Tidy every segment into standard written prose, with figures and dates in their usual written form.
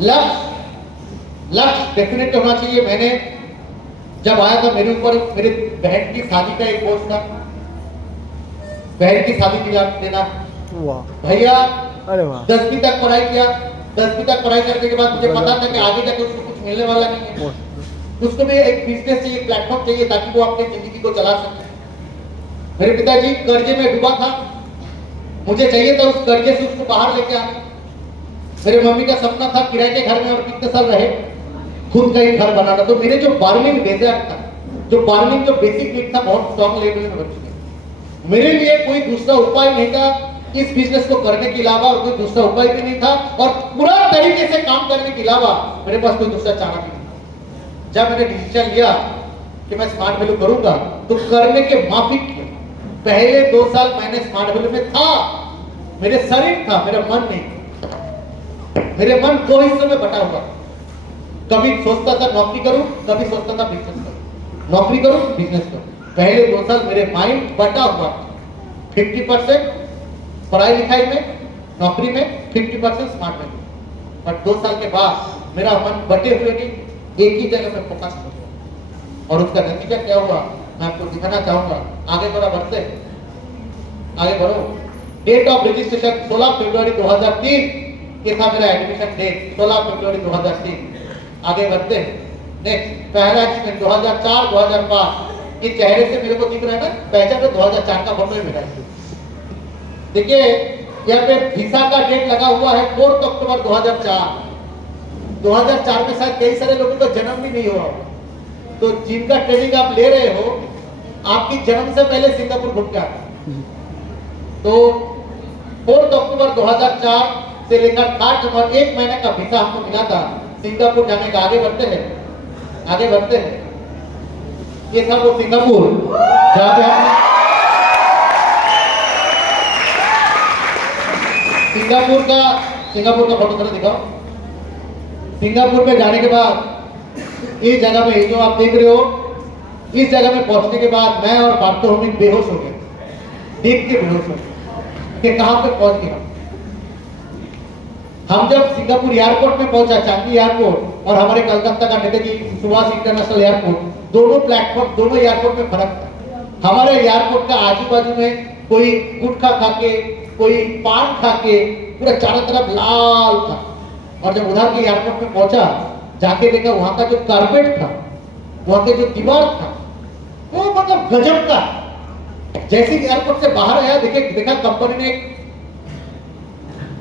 लक्ष्य डेफिनेट होना चाहिए। मैंने जब आया था मेरे ऊपर मेरे बहन की शादी का एक बोझ था, बहन की शादी के लिए देना। भैया 10वीं तक पढ़ाई किया, 10वीं तक पढ़ाई करने के बाद मुझे पता था कि आगे जाकर उसको कुछ मिलने वाला नहीं है। उसको भी एक बिजनेस चाहिए, प्लेटफॉर्म चाहिए ताकि वो अपनी जिंदगी को चला सके। मेरे पिताजी कर्जे में डूबा था, मुझे चाहिए था उस कर्जे से उसको बाहर लेके आना। मेरे मम्मी का सपना था किराए के घर में और कितने साल रहे खुद का ही घर बनाना। तो मेरे जो बार्निंग बेसिक था, जो बार्निंग जो बेसिक नीड था, बहुत स्ट्रॉन्ग लेवल में बन चुके। मेरे लिए कोई दूसरा उपाय नहीं था इस बिजनेस को करने के अलावा, और कोई दूसरा उपाय भी नहीं था, और पूरा तरीके से काम करने के अलावा मेरे पास कोई दूसरा चारा भी नहीं। जब मैंने डिसीजन लिया कि मैं स्मार्ट वैल्यू करूंगा तो करने के माफिक पहले 2 साल मैंने स्मार्ट वैल्यू में था। मेरे शरीर था, मेरा मन नहीं। मेरे मन 2 हिस्सों में बटा हुआ। कभी सोचता था नौकरी करूं, कभी सोचता था बिजनेस करूं। नौकरी करूं, बिजनेस करूं। पहले 2 साल मेरे माइंड बटा हुआ, 50% पढ़ाई लिखाई में, नौकरी में, 50% स्मार्ट वैल्यू। पर 2 साल के बाद मेरा मन बटे हुए नहीं, एक ही जगह में फोकस हो गया। और उसका नतीजा क्या हुआ मैं आपको दिखाना चाहूंगा। आगे थोड़ा बढ़ते, आगे बढ़ो। डेट ऑफ रजिस्ट्रेशन 16 फरवरी 2003 ये था मेरा एडमिशन डेट, 16 फरवरी 2003। आगे बढ़ते हैं। नेक्स्ट पहला एक्सीडेंट 2004-2005। ये चेहरे से मेरे को दिख रहा है ना, पहचान तो 2004 का फोटो मेरा। देखिए यहाँ पे वीसा का डेट लगा हुआ है 4 अक्टूबर 2004। 2004 में शायद कई सारे लोगों का जन्म भी नहीं हुआ। तो जिनका ट्रेनिंग आप ले रहे हो, आपकी जन्म से पहले सिंगापुर घूम के आया। तो 4 अक्टूबर 2004 से लेकर 8 नवंबर 1 महीने का वीसा हमको मिला था सिंगापुर जाने का। आगे बढ़ते हैं, आगे बढ़ते हैं। ये था वो सिंगापुर जहाँ पे हम सिंगापुर का फोटो थोड़ा दिखाओ। सिंगापुर में जाने के बाद इस जगह में जो आप देख रहे हो, इस जगह में पहुंचने के बाद मैं और पार्थोमिक बेहोश हो गए, देख के बेहोश हो गए कि कहां पे पहुंच गए हम। जब सिंगापुर एयरपोर्ट में पहुंचा, चांदी एयरपोर्ट और हमारे कलकत्ता का नेताजी सुभाष इंटरनेशनल एयरपोर्ट, दोनों प्लेटफॉर्म, दोनों एयरपोर्ट में फर्क था। हमारे एयरपोर्ट का आजू बाजू में कोई गुटखा खा के, कोई पान खा के, पूरा चारों तरफ लाल था। और जब उधर के एयरपोर्ट में पहुंचा, जाके देखा वहां का जो कारपेट था, वहां के जो दीवार था, वो मतलब गजब का। जैसे एयरपोर्ट से बाहर आया, देखा कंपनी ने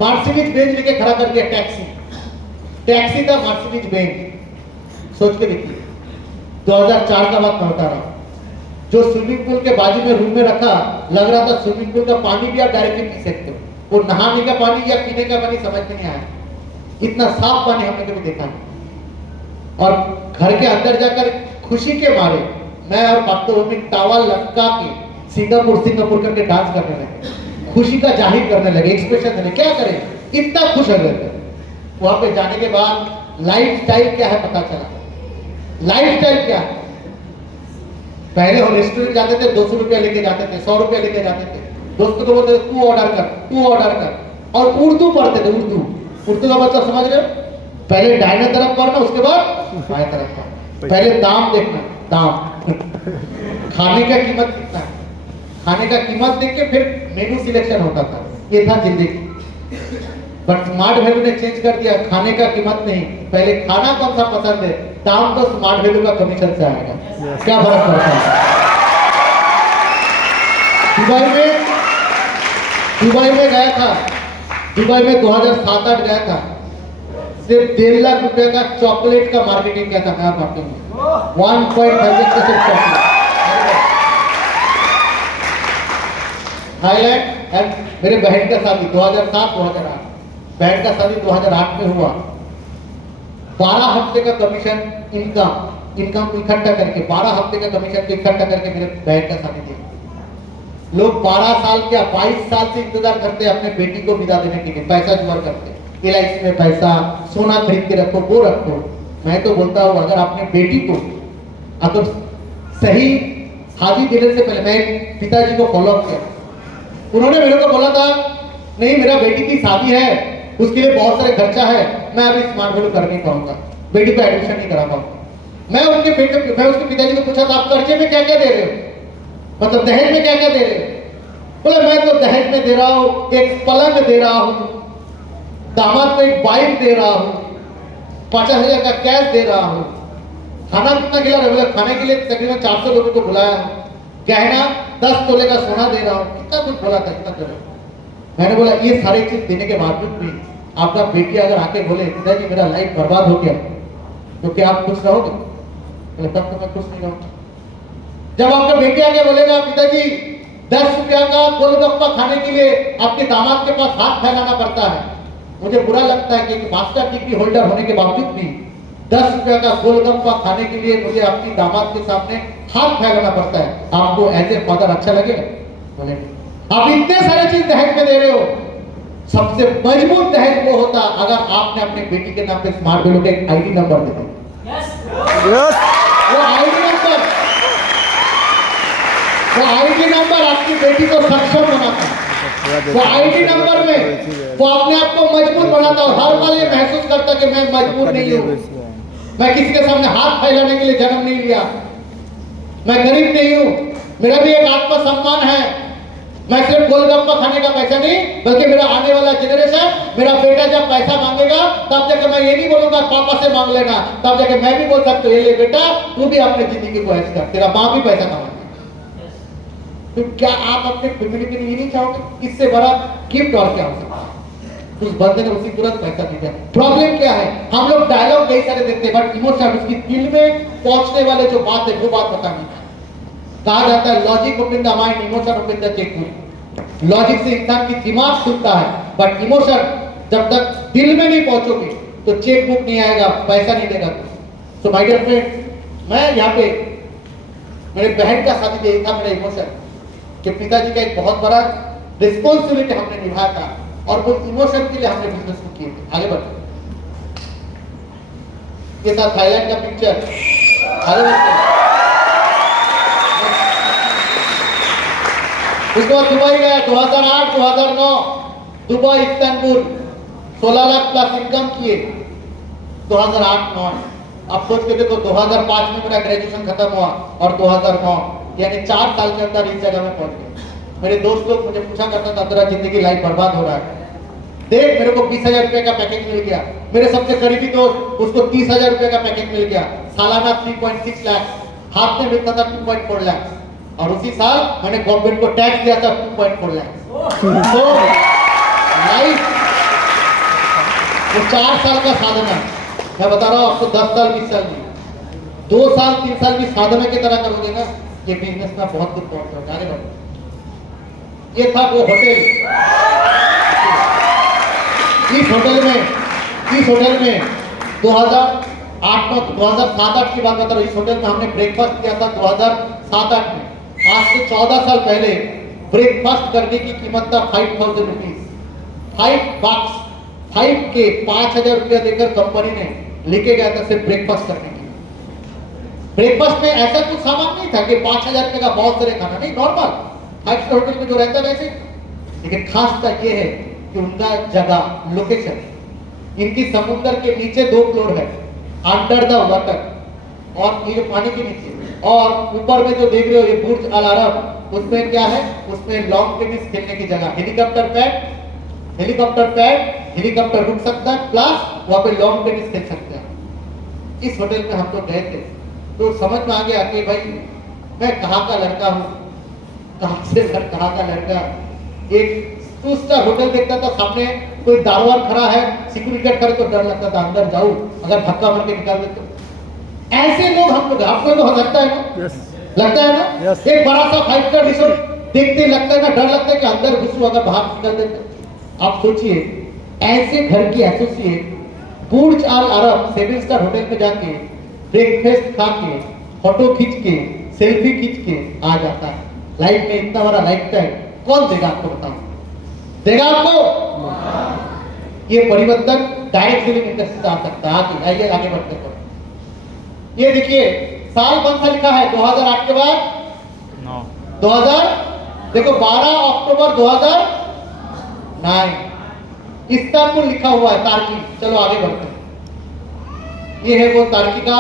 मर्सिडीज बेंज लेके खड़ा कर दिया। टैक्सी था मर्सिडीज बेंज। सोच के देखिए 2004 का बात मैं बता रहा हूं। जो स्विमिंग पूल के बाजू में रूम में रखा, लग रहा था स्विमिंग पूल का पानी भी आप डायरेक्टली पी सकते हो। वो नहाने का पानी या पीने का पानी समझ में नहीं आया। इतना साफ पानी हमने कभी देखा नहीं। और घर के अंदर जाकर खुशी के मारे मैं और पार्थोमिक टावल लटका के सिंगापुर करके डांस करने लगे, खुशी का जाहिर करने लगे, एक्सप्रेशन देने। क्या करें, इतना खुश हो गए थे। वहां पे जाने के बाद लाइफस्टाइल क्या है पता चला। लाइफस्टाइल क्या है, पहले हम रेस्टोरेंट जाते थे, 200 रुपया लेके जाते थे, 100 रुपया लेके जाते थे। दोस्तों को बोलते थे तू ऑर्डर कर, तू ऑर्डर कर। और उर्दू पढ़ते थे, उर्दू का मतलब समझ रहे हो? पहले दाहिने तरफ पढ़ना, उसके बाद बाएं तरफ पढ़ना। पहले दाम देखना, दाम खाने का कीमत कितना है, खाने का कीमत देख के फिर मेनू सिलेक्शन होता था। ये था जिंदगी। बट स्मार्ट वैल्यू ने चेंज कर दिया, खाने का कीमत नहीं, पहले खाना कौन सा पसंद है, दाम तो स्मार्ट वैल्यू का कमीशन से आएगा। क्या फर्क पड़ता है? दुबई में गया था, दुबई में 2007-8 गया था। सिर्फ 1.5 लाख रुपए का चॉकलेट का मार्केटिंग किया था मैं आपके में। 1.5 लाख का सिर्फ चॉकलेट। थाईलैंड एंड मेरे बहन का शादी 2007-2008, बहन का शादी 2008 में हुआ। 12 हफ्ते का कमीशन इनकम को इकट्ठा करके, 12 हफ्ते का कमीशन को इकट्ठा करके मेरे बहन का शादी दिया। लोग 12 साल क्या 22 साल से इंतजार करते हैं अपने बेटी को विदा देने के लिए, पैसा जुगाड़ करते, LIC में पैसा, सोना खरीद के रखो, वो रखो। मैं तो बोलता हूँ अगर अपने बेटी को अगर सही शादी देने से पहले, मैं पिताजी को फॉलो किया, उन्होंने मेरे को बोला था नहीं मेरा बेटी की शादी है उसके लिए बहुत सारे खर्चा है, मैं अभी स्मार्ट वैल्यू कर नहीं पाऊंगा, बेटी को एडमिशन नहीं करा पाऊंगा। मैं उसके पिताजी को पूछा था, आप कर्जे में क्या क्या दे रहे हो, मतलब दहेज में क्या क्या दे रहे हो? बोले मैं तो दहेज में दे रहा हूँ, एक पलंग दे रहा हूँ, दामाद को एक बाइक दे रहा हूँ, 50,000 का कैश दे रहा हूँ। खाना कितना खिला रहे? बोले खाने के लिए तकरीबन 400 लोगों को बुलाया हूँ, गहना 10 तोले का सोना दे रहा हूँ। कितना कुछ बोला था, इतना करो। मैंने बोला ये सारी चीज देने के बावजूद भी आपका बेटी अगर आके बोले पिताजी मेरा लाइफ बर्बाद हो गया, तो क्या आप खुश रहोगे? बोले तब तो मैं खुश नहीं रहूंगा। जब आपका बेटी आके बोलेगा पिताजी 10 रुपया का गोलगप्पा खाने के लिए आपके दामाद के पास हाथ फैलाना पड़ता है, मुझे बुरा लगता है कि एक मास्टर डिग्री होल्डर होने के बावजूद भी 10 रुपया का गोलगप्पा खाने के लिए मुझे अपनी दामाद के सामने हाथ फैलाना पड़ता है। आपको एज ए फादर अच्छा लगेगा? बोले आप इतने सारे चीज दहेज में दे रहे हो, सबसे मजबूत दहेज वो होता अगर आपने अपने बेटी के नाम पे स्मार्ट वैल्यू का एक आईडी नंबर दे दिया। वो आईडी नंबर आपकी बेटी को सक्षम बनाता है। वो आईडी नंबर में वो अपने आप को मजबूत बनाता है, हर बार ये महसूस करता कि मैं मजबूत नहीं हूँ, मैं किसी के सामने हाथ फैलाने के लिए जन्म नहीं लिया, मैं गरीब नहीं हूँ, मेरा भी एक आत्मसम्मान है, मैं सिर्फ गोलगप्पा खाने का पैसा नहीं, बल्कि मेरा आने वाला जनरेशन, मेरा बेटा जब पैसा मांगेगा तब जाकर मैं ये नहीं बोलूंगा पापा से मांग लेना, तब जाकर मैं भी बोल सकता हूँ ये ले बेटा तू भी अपने जिंदगी को ऐसे कर, तेरा माँ भी पैसा कमाएगा। तो क्या आप अपने फैमिली के लिए नहीं चाहोगे? इससे बड़ा गिफ्ट और क्या हो सकता है? उस बंदे ने उसी तुरंत पैसा दिया। प्रॉब्लम क्या है? हम लोग डायलॉग कई सारे देते हैं, बट इमोशन उसकी दिल में पहुंचने वाले जो बात है वो बात पता नहीं। कहा जाता है logic open the mind, emotion open the chequebook. Logic से इंसान की दिमाग खुलता है, बट इमोशन जब तक दिल में नहीं पहुंचोगे तो चेकबुक नहीं आएगा, पैसा नहीं देगा। सो माय डियर फ्रेंड, मैं यहाँ पे मेरे बहन का शादी में था मेरा इमोशन कि पिताजी का एक बहुत बड़ा रिस्पॉन्सिबिलिटी हमने निभाया था, और वो इमोशन के लिए हमने बिजनेस को किए थे। आगे बढ़ते ये था थाईलैंड का पिक्चर। आगे बढ़ते उसके बाद दुबई गया 2008 2009, Dubai Istanbul 16 lakh plus income किए 2008-9। अब सोच के देखो 2005 में मेरा ग्रेजुएशन खत्म हुआ और 2009 यानी 4 साल के अंदर इस जगह में पहुंच गए। मेरे दोस्त लोग मुझे पूछा करता था तेरा जिंदगी लाइफ बर्बाद हो रहा है, देख मेरे को 20,000 रुपए का पैकेज मिल गया, मेरे सबसे करीबी दोस्त उसको 30,000 रुपए का पैकेज मिल गया, सालाना 3.6 लाख, हाथ में मिलता था 2.4 लाख, और उसी साल मैंने गवर्नमेंट को टैक्स दिया था 2.4 लाख। तो लाइफ वो 4 साल का साधना, मैं बता रहा हूँ आपको 10 साल 20 साल नहीं, 2 साल 3 साल की साधना की तरह करोगे ना, ये बिजनेस में बहुत दूर पहुंच जाओगे। आगे बढ़ो। ये था वो होटल। इस होटल में 2007-8 की बात बता रहा हूँ, इस होटल में हमने ब्रेकफास्ट किया था 2007-8 में। आज से 14 साल पहले ब्रेकफास्ट करने की कीमत था 5,000 रुपीज, 5 के 5,000 रुपया देकर कंपनी ने लेके गया था सिर्फ ब्रेकफास्ट करने के लिए। ब्रेकफास्ट में ऐसा कुछ सामान नहीं था कि 5,000 रुपये का बहुत सारे खाना, नहीं, नॉर्मल 5 स्टार होटल में जो रहता है वैसे। लेकिन खास बात ये है कि उनका जगह, लोकेशन, इनकी समुद्र के नीचे 2 फ्लोर है, अंडर द वाटर, और ये पानी के नीचे, और ऊपर में जो देख रहे हो ये बुर्ज अल अरब, उसमें क्या है, उसमें लॉन्ग टेनिस खेलने की जगह, हेलीकॉप्टर पैड, हेलीकॉप्टर रुक सकता है, प्लस वहां पे लॉन्ग टेनिस खेल सकते हैं। इस होटल में हम लोग गए थे तो समझ में आ गया कि भाई मैं कहाँ का लड़का हूँ, कहाँ का लड़का। एक 2 स्टार होटल देखता था, सामने कोई दारोगा खड़ा है, सिक्योरिटी गार्ड खड़े, तो डर लगता था अंदर जाऊं, अगर धक्का मार के निकाल दे तो। ऐसे लोग हम लोग, आपको तो लगता है ना? लगता है ना? एक बड़ा सा 5 स्टार रिसोर्ट देखते लगता है ना, डर लगता है कि अंदर घुसू, अगर बाहर निकल देते। आप सोचिए ऐसे घर की एसोसिएट बुर्ज अल अरब 7 स्टार होटल में जाके ब्रेकफास्ट खा के, फोटो खींच के, सेल्फी खींच के आ जाता है। लाइफ में इतना बड़ा लाइफ टाइम कौन देगा आपको? बताओ, देगा आपको? ये परिवर्तन डायरेक्ट सेलिंग इंडस्ट्री से आ सकता है। आइए आगे बढ़ते हैं। ये देखिए साल कौन सा लिखा है? 2008 के बाद 2000, देखो 12 अक्टूबर 2009, इस्तांबुल लिखा हुआ है, तार्की। चलो आगे बढ़ते हैं। ये है वो तार्की का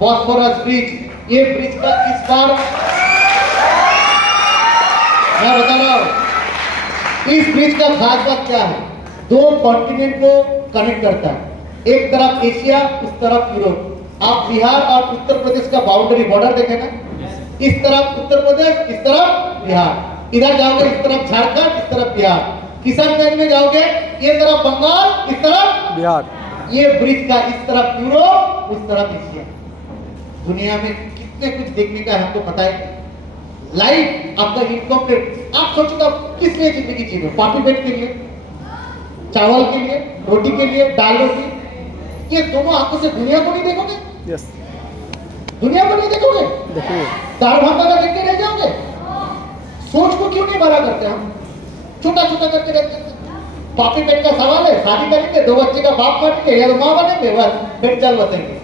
बॉस्फोरस ब्रिज। ये ब्रिज का इस बार मैं बता रहा हूं, इस ब्रिज का खास बात क्या है, दो कॉन्टिनेंट को कनेक्ट करता है। एक तरफ एशिया, उस तरफ यूरोप। आप बिहार और उत्तर प्रदेश का बाउंड्री बॉर्डर देखे ना, इस तरफ उत्तर प्रदेश, इस तरफ बिहार। इधर जाओगे इस तरफ झारखंड, इस तरफ बिहार। किशनगंज में जाओगे ये तरफ बंगाल, इस तरफ बिहार। ये ब्रिज का इस तरफ यूरोप, उस तरफ एशिया। दुनिया में कितने कुछ देखने का हमको पता है। लाइफ आपका इनकम्प्लीट। आप सोचो तो किस लिए जिंदगी जी रहे हो? पार्टी पेट के लिए, चावल के लिए, रोटी के लिए, दाल रोटी। ये दोनों आंखों से दुनिया को नहीं देखोगे? यस, दुनिया को नहीं देखोगे? देखिए दाल भात वाला देख के रह जाओगे? सोच को क्यों नहीं बड़ा करते हम? छोटा छोटा करके रख देते। पापी पेट का सवाल है, शादी करेंगे, दो बच्चे का बाप बनेंगे या तो माँ बनेंगे, बस फिर चल बसेंगे।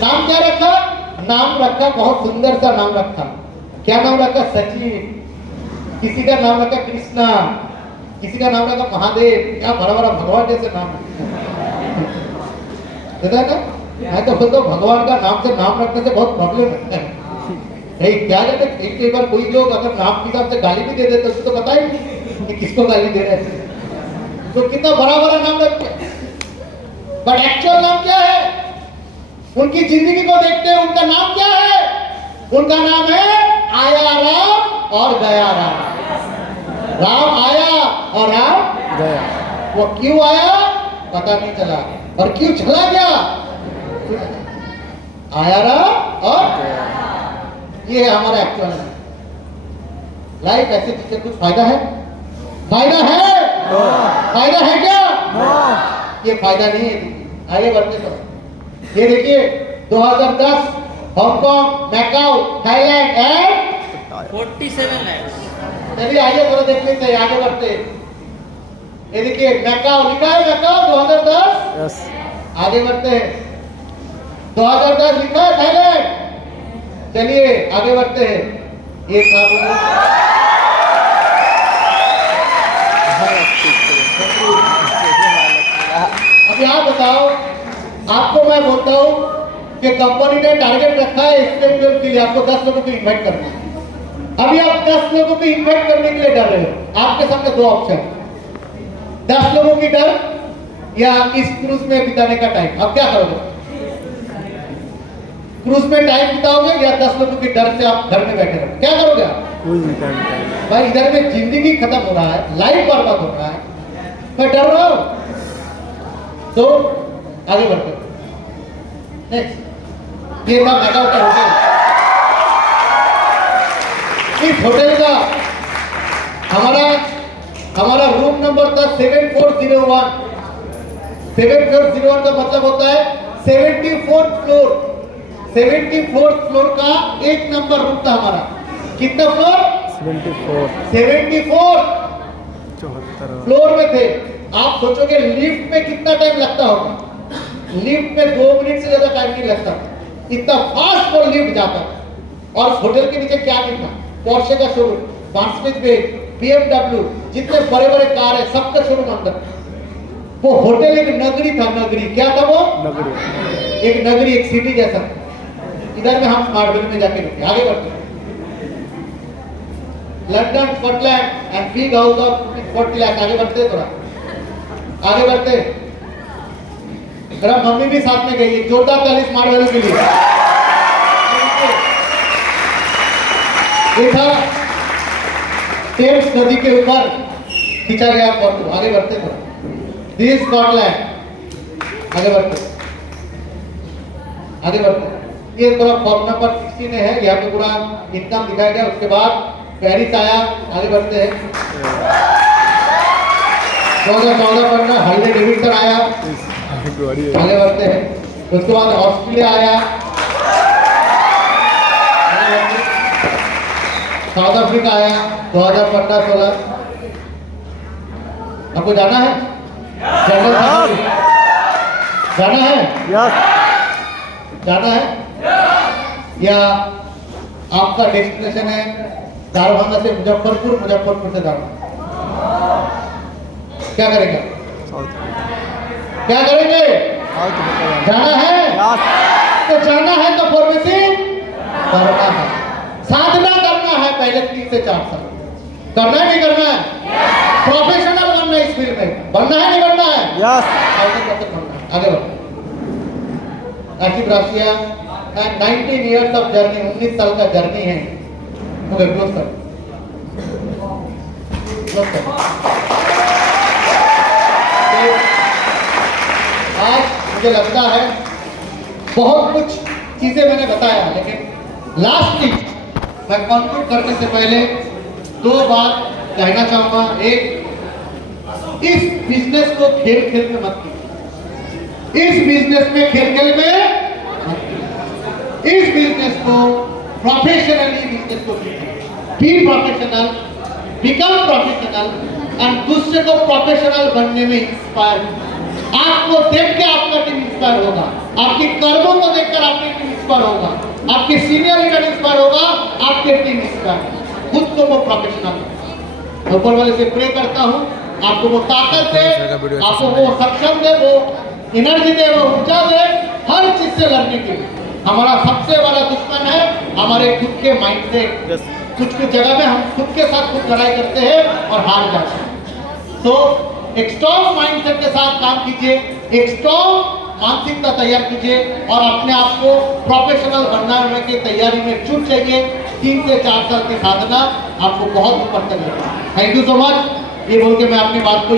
नाम क्या रखा? नाम रखा, बहुत सुंदर सा नाम रखा। क्या नाम रखा? सचिन। किसी का नाम रखा कृष्णा, किसी का नाम रखा महादेव। क्या बड़ा बड़ा भगवान जैसे नाम है ना। मैं तो बोलता हूँ भगवान का नाम से नाम रखने से बहुत प्रॉब्लम है। क्या कहते, एक बार कोई लोग अगर नाम के हिसाब से गाली भी दे देते तो पता ही नहीं कि किसको गाली दे रहे हैं। तो कितना बड़ा बड़ा नाम रखते, बट एक्चुअल नाम क्या है? उनकी जिंदगी को देखते हैं, उनका नाम क्या है? उनका नाम है आया राम और गया राम। राम आया और राम गया। वो क्यों आया पता नहीं चला, और क्यों चला गया। आया राम और ये है हमारा एक्चुअल लाइफ। ऐसे पीछे कुछ फायदा है? फायदा है? फायदा है क्या? ये फायदा नहीं है। आगे बढ़ते तो ये देखिए 2010 Hong Kong, Macau, Thailand and 47 lakhs। चलिए आगे थोड़ा देख लेते हैं, आगे बढ़ते। ये देखिए मैकाओ लिखा है, मैकाओ 2010। यस, आगे बढ़ते हैं। 2010 लिखा है थाईलैंड। चलिए आगे बढ़ते हैं। ये अब आप बताओ, आपको मैं बोलता हूँ कि कंपनी ने टारगेट रखा है स्टेट लेवल के लिए आपको 10 लोगों को इन्वाइट करना है। अभी आप 10 लोगों को इन्वाइट करने के लिए डर रहे हो। आपके सामने दो ऑप्शन, 10 लोगों की डर या इस क्रूज में बिताने का टाइम। अब क्या करोगे? क्रूज में टाइम बिताओगे या 10 लोगों के डर से आप घर में बैठे रहोगे? क्या करोगे आप? भाई इधर में जिंदगी खत्म हो रहा है, लाइफ बर्बाद हो रहा है, मैं डर रहा हूं। तो आगे बढ़ते नेक्स्ट। ये था मैकाओ का होटल। इस होटल का हमारा रूम नंबर था 7401। 7401 का मतलब होता है 74th फ्लोर। 74th फ्लोर का एक नंबर रूम था हमारा। कितना फ्लोर? 74 फ्लोर में थे। आप सोचोगे लिफ्ट में कितना टाइम लगता होगा? लिफ्ट में 2 मिनट से ज्यादा टाइम नहीं लगता, इतना फास्ट वो लिफ्ट जाता। और होटल के नीचे क्या नहीं था? पोर्शे का शोरूम, मर्सिडीज बेंज, BMW, जितने बड़े बड़े कार है सबका शोरूम अंदर। वो होटल एक नगरी था, नगरी। क्या था वो? नगरी। एक नगरी, एक सिटी जैसा। इधर में हम स्मार्ट विलेज में जाके रुके। आगे बढ़ते London, Scotland and big house of 40 lakh. आगे बढ़ते थोड़ा आगे बढ़ते। मेरा मम्मी भी साथ में गई है। जोरदार ताली स्मार्ट वैल्यू के लिए। ये था टेम्स नदी के ऊपर खींचा गया फोटो। आगे बढ़ते थोड़ा। This Scotland. आगे बढ़ते आगे बढ़ते। ये थोड़ा फॉर्म नंबर 16 में है, यहाँ पे पूरा इनकम दिखाया गया। उसके बाद पेरिस आया। आगे बढ़ते हैं। 2014 पढ़ना हार्ले डेविडसन आया। आगे बढ़ते हैं। उसके बाद ऑस्ट्रेलिया आया, साउथ अफ्रीका आया 2015-16। आपको जाना है? जंगल सफारी जाना है? जाना है या आपका डेस्टिनेशन है दारोगा से मुजफ्फरपुर, मुजफ्फरपुर से दारोगा? क्या करेंगे? क्या करेंगे? जाना है तो जाना है तो फार्मेसी करना है, साधना करना है पहले 3 से 4 साल। करना है नहीं करना है? प्रोफेशनल बनना है इस फील्ड में, बनना है नहीं बनना है? आगे बढ़ो। राशिद राशिया 19 years ऑफ जर्नी, 19 साल का जर्नी है। ओके, क्लोज कर। आज मुझे लगता है बहुत कुछ चीजें मैंने बताया, लेकिन लास्टली मैं कंक्लूड करने से पहले 2 बात कहना चाहूंगा। एक, इस बिजनेस को खेल खेल में मत कीजिए। इस बिजनेस में खेल खेल में मत कीजिए। इस बिजनेस को प्रोफेशनली बिजनेस को कीजिए। बी प्रोफेशनल, बिकम प्रोफेशनल और दूसरे को प्रोफेशनल बनने में इंस्पायर। आपको देख के आपका टीम इंस्पायर होगा, आपकी कर्मों को देखकर आपकी टीम इंस्पायर होगा, आपके सीनियर लीडर इंस्पायर होगा, आपके टीम इंस्पायर। खुद को वो प्रोफेशनल, ऊपर वाले से प्रे करता हूँ आपको वो ताकत दे, आपको वो सक्षम दे, वो एनर्जी दे, वो ऊर्जा दे हर चीज से लड़ने के लिए। हमारा सबसे बड़ा दुश्मन है हमारे खुद के माइंड से। कुछ कुछ जगह में हम खुद के साथ खुद लड़ाई करते हैं और हार जाते हैं। तो एक स्ट्रॉन्ग माइंडसेट के साथ काम कीजिए, एक स्ट्रॉन्ग मानसिकता तैयार कीजिए और अपने आप को प्रोफेशनल बनाने की तैयारी में जुट जाइए। 3 से 4 साल की साधना आपको बहुत ऊपर तक लेगा। Thank you so much. ये बोल के मैं अपनी बात को